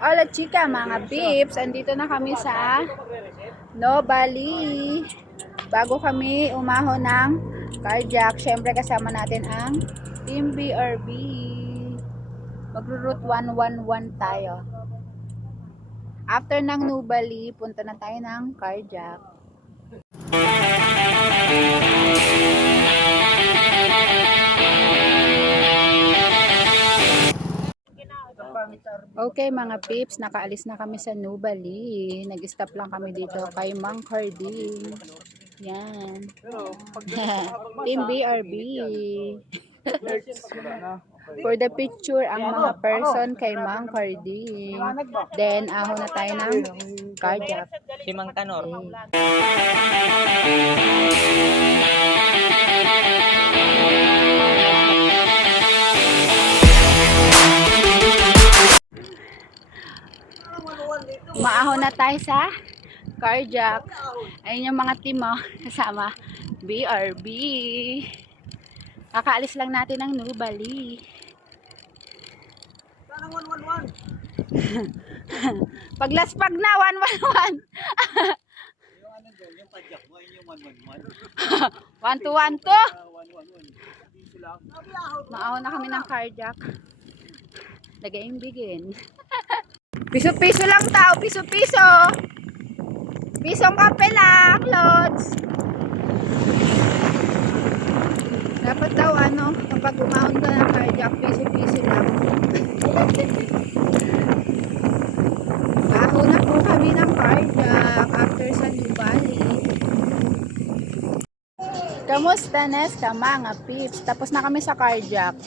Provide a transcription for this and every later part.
Hola chika mga peeps, andito na kami sa Nubali. Bago kami umahon ng carjack, syempre kasama natin ang Team BRB. Magro-route 111 tayo. After ng Nubali, punta na tayo ng carjack. Okay mga peeps, nakaalis na kami sa Nubali. Nag-stop lang kami dito kay Mang Carding. Yan. Team BRB. For the picture, ang mga person kay Mang Carding. Then, ahon na tayo ng carjack. Si Mang Tanor. Maahon na tayo sa carjack. Ayun yung mga team kasama BRB. Kakaalis lang natin ng Nubali. Paglaspag na 111. Yung padyak mo, yung 111. 112. Maahon na kami ng carjack. Lagay yung bigin. Piso-piso lang tao, piso-piso. Pisong kape lang, Lods. Dapat daw kapag umahon ka ng carjack, piso-piso lang. Ahon na po kami ng carjack after sa Nubali. Kamusta Neska mga peeps? Tapos na kami sa carjack.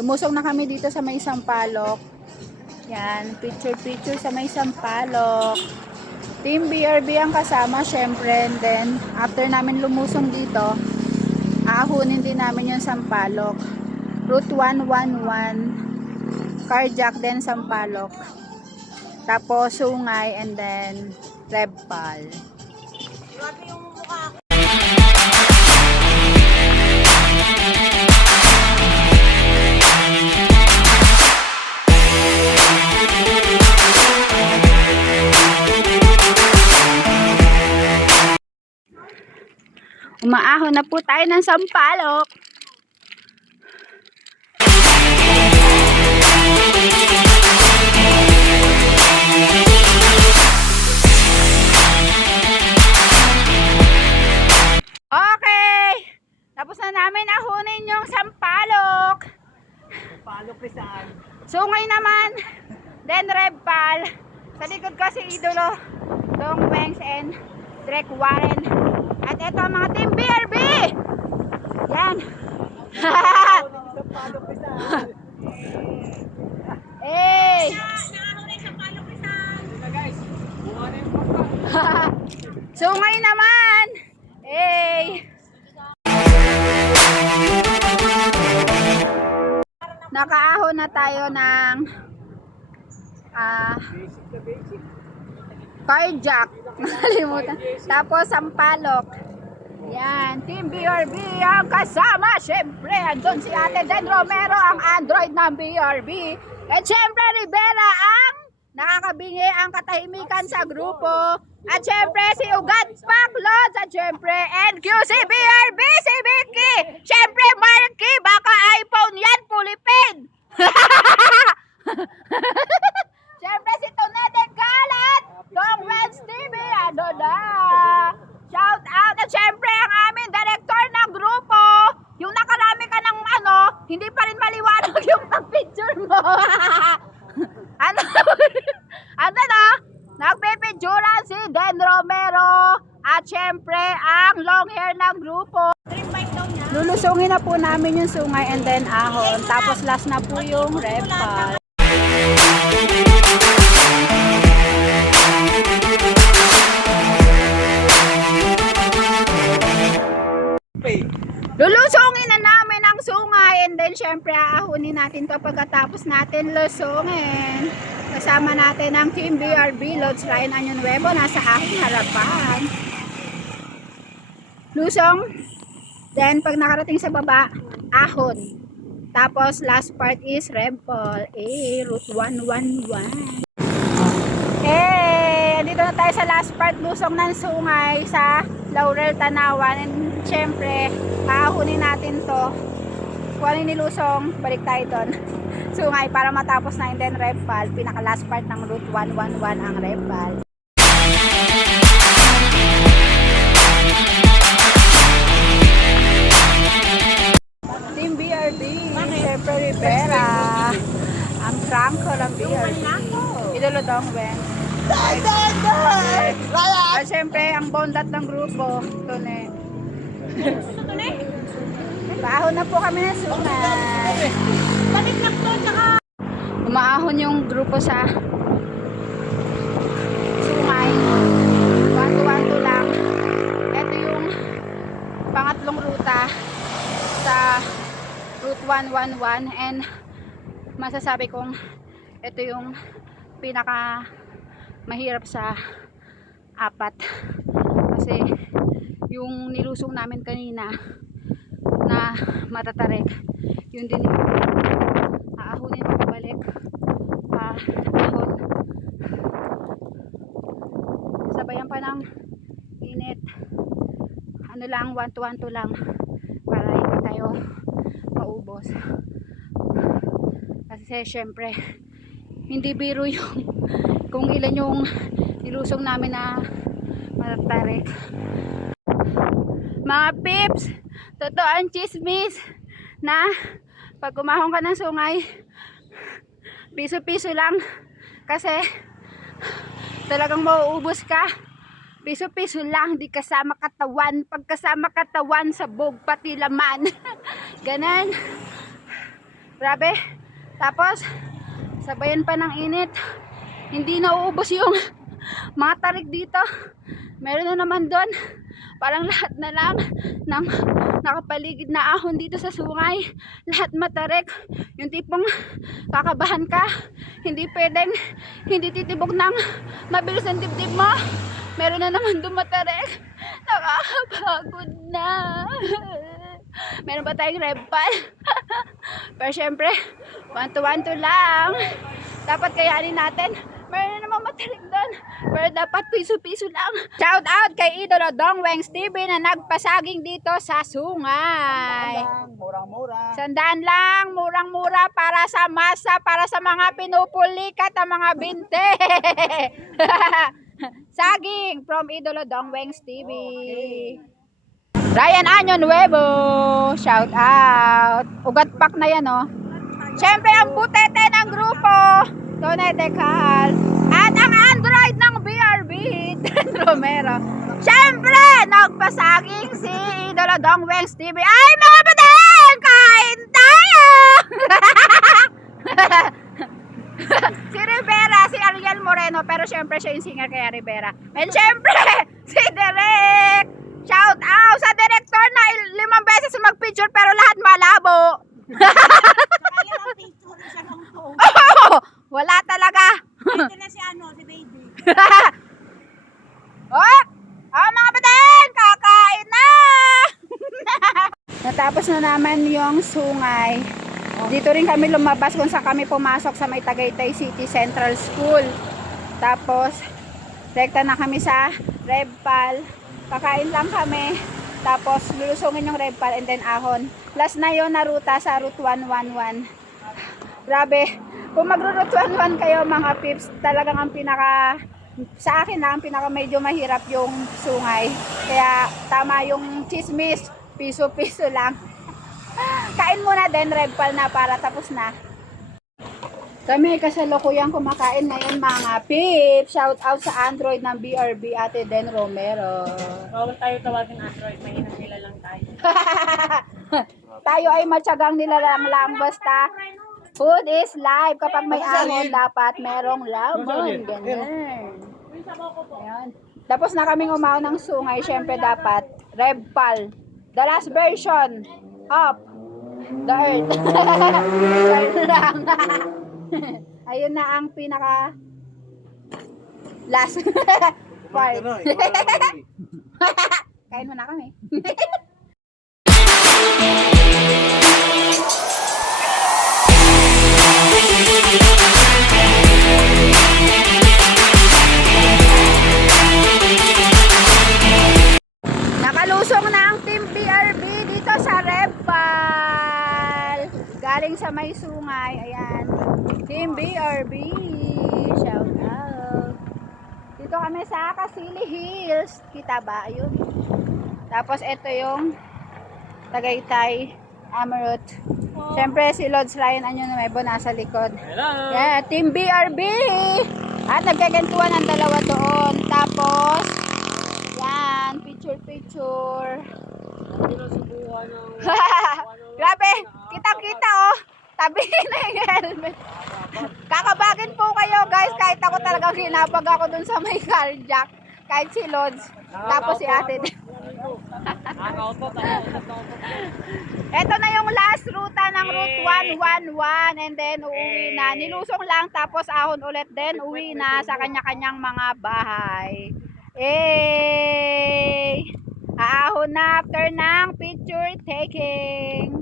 Lumusong na kami dito sa may Sampaloc. Yan, picture sa may Sampaloc. Team BRB ang kasama, syempre. And then, after namin lumusong dito, aahunin din namin yung Sampaloc. Route 111, carjack din Sampaloc. Tapos, Sungay, and then, Rebpal. Umaahon na po tayo ng Sampaloc. Okay! Tapos na namin ahunin yung Sampaloc. Sampaloc Rizal. Sungay naman. Then Rebpal. Sa likod ko si Idolo, Dong Wengs and Drake Warren. At ito ang mga Team BRB. Yan. Sampaloc Rizal. Hey. Guys, buha na yung pagka. Sungay naman. Hey. Nakaahon na tayo ng carjack. Nalimutan. Tapos Sampaloc. Yan, Team BRB ang kasama. Siyempre, andun si Ate Den Romero, ang android ng BRB. At siyempre, Rivera ang nakakabingi ang katahimikan sa grupo. At siyempre, si Ugad Paclods. At siyempre, NQC BRB, si Vicky. Siyempre, Marky, baka iPhone yan, pulipin. Siyempre, si Tonete Galat. Dong Reds TV, ano na. Shout out. At syempre ang aming director ng grupo, yung nakarami ka ng hindi pa rin maliwanag yung pag-picture mo. Nagpipicturean si Den Romero. At syempre ang long hair ng grupo. Lulusungin na po namin yung Sungay and then ahon. Tapos last na po yung Rebpal. Lulusungin na namin ang Sungay and then syempre aahunin natin to pagkatapos natin lusungin. Kasama natin ang Team BRB, Lods Ryan Anyo Nuevo, nasa aking harapan. Lusong, then pag nakarating sa baba, ahon. Tapos last part is Rebpal, Route 111. Andito na tayo sa last part, lusong ng sungay sa Laurel, Tanawan. And syempre, aahunin natin to. Kung ano yung nilusong, balik tayo doon. Sungay para matapos na, and then Repal. Pinaka last part ng Route 111 ang Repal. Team BRB, syempre Rivera. Ang Franco ng BRB. Idolo Dongwen. At syempre, ang bondat ng grupo, Tone. Baahon na po kami ng sungay. Umaahon yung grupo sa sungay. Wanto-wanto lang. Ito yung pangatlong ruta sa Route 111, and masasabi kong ito yung pinaka mahirap sa apat, kasi yung nilusong namin kanina na matatarik, yun din yung aahunin ko pabalik, ahon, sabayan pa ng init, ano lang, wanto-wanto lang para hindi tayo maubos, kasi syempre hindi biro yung kung ilan yung nilusong namin na matatarik. Mga pips, totoo ang chismis na pag umahon ka ng sungay, piso-piso lang, kasi talagang mauubos ka. Piso-piso lang, di kasama katawan. Pag kasama katawan, sabog pati laman. Ganon. Grabe. Tapos sabayan pa ng init, hindi nauubos yung mga tarik dito. Meron na naman doon, parang lahat na lang ng nakapaligid na ahon dito sa sungay, lahat matarik. Yung tipong kakabahan ka, hindi pwedeng hindi titibok ng mabilis ang dibdib mo. Meron na naman doon matarik, nakakapagod na. Meron pa tayong Repal. Pero syempre, wanto-wanto lang. Dapat kayanin natin. Meron na naman matarik doon, pero dapat piso-piso lang. Shout out kay Idolo Dongwengs TV na nagpasaging dito sa sungay. Murang-mura. Sandaan lang, murang-mura para sa masa, para sa mga pinupulikat ang mga binte. Saging from Idolo Dongwengs TV. Ryan Anyo Nuevo, shout out. Ugat pack na yan, oh. Siyempre ang butete ng grupo, Tone Decal. At ang Android ng BRB, Dan Romero. Siyempre, nagpasaging si Idolo Dongwengs TV. Ay, mga padain, kain tayo! Si Rivera, si Ariel Moreno, pero siyempre siya yung singer kaya Rivera. And siyempre, si Derek. Shout out sa director na 5 beses mag-picture pero lahat malabo. Oh, wala talaga. Ito na si baby. Oh, mga padain, kakain na. Natapos na naman yung sungay. Dito rin kami lumabas kung saan kami pumasok sa may Tagaytay City Central School. Tapos, rekta na kami sa Repal. Kakain lang kami. Tapos, lulusungin yung Repal and then ahon. Last na yun na ruta sa Route 111. Grabe. Kung mag-Route 111 kayo mga pips, talagang ang pinaka, sa akin lang, ang pinaka medyo mahirap yung sungay. Kaya tama yung chismis, piso-piso lang. Kain muna din, Repal na para tapos na. Kami kasalukuyang kumakain ngayon mga pips. Shout out sa Android ng BRB, Ate Den Romero. Bawal tayo tawagin Android, mahina nila lang tayo. Tayo ay matyagang nilalang lang basta food is life. Kapag may ahon, dapat merong lamon. Ganyan. Ayan. Tapos na kaming umahon ng sungay. Siyempre dapat Repal. The last version of the earth. lang. Ayun na ang pinaka last part. Kain mo na kami. Galing sa may sungay. Ayan. Team BRB. Shout out. Dito kami sa Kasili Hills. Kita ba? Ayun. Tapos ito yung Tagaytay Amarot. Siyempre si Lods Ryan Anyo na may nasa likod. Hello! Yeah, Team BRB. At nagkagantuan ang dalawa doon. Tapos, yan, picture. Grabe, kitang-kita oh. Tabi na yung helmet. Kakabagin po kayo guys, kahit ako talagang hinabag ako dun sa may carjack. Kahit si Lods. Tapos si ate. Ito na yung last ruta ng Route 111 and then uuwi na. Nilusong lang tapos ahon ulit then uwi na sa kanya-kanyang mga bahay. Aahon na after ng picture taking.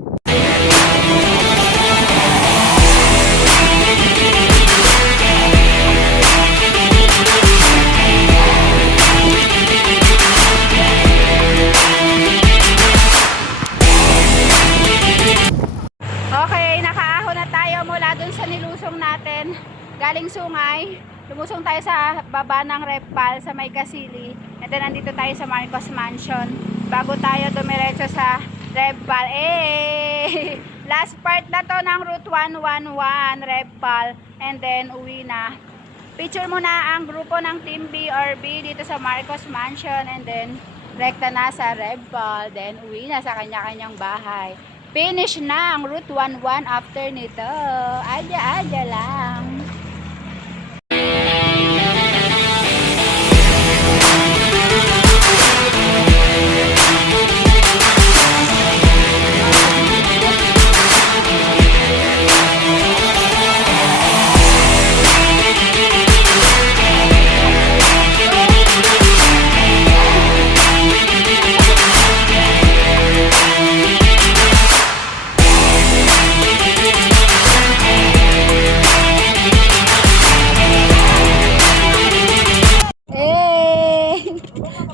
Okay, nakaahon na tayo mula dun sa nilusong natin. Galing sungay. Lumusong tayo sa baba ng Repal sa may Kasili. And then nandito tayo sa Marcos Mansion. Bago tayo dumiretso sa Repal. Last part na to ng Route 111 Repal. And then uwi na. Picture muna ang grupo ng Team BRB dito sa Marcos Mansion. And then rekta na sa Repal. Then uwi na sa kanya-kanyang bahay. Finish na ang Route 11 after nito. Adya-adya lang.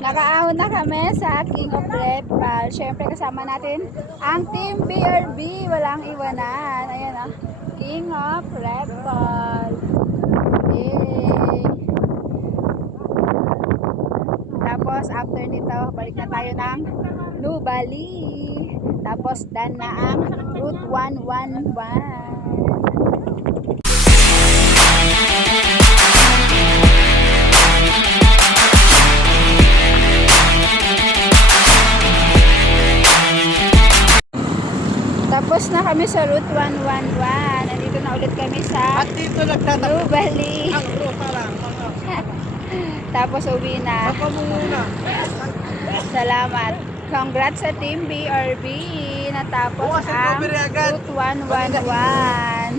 Nakaahon na kami sa King of Repal. Siyempre kasama natin ang Team BRB. Walang iwanan. Ayan ah. King of Repal. Tapos after nito, balik na tayo ng Nubali. Tapos done na ang Route 111. Tapos na kami sa Route 111. Nandito na ulit kami sa At dito nagtatapos Nubali. ang ruta lang. Tapos uwi na. Ako muna. Salamat. Congrats sa Team BRB. Natapos ang Route 111.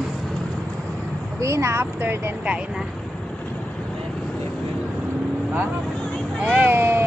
Uwi na after then kain na. Ha? Hey!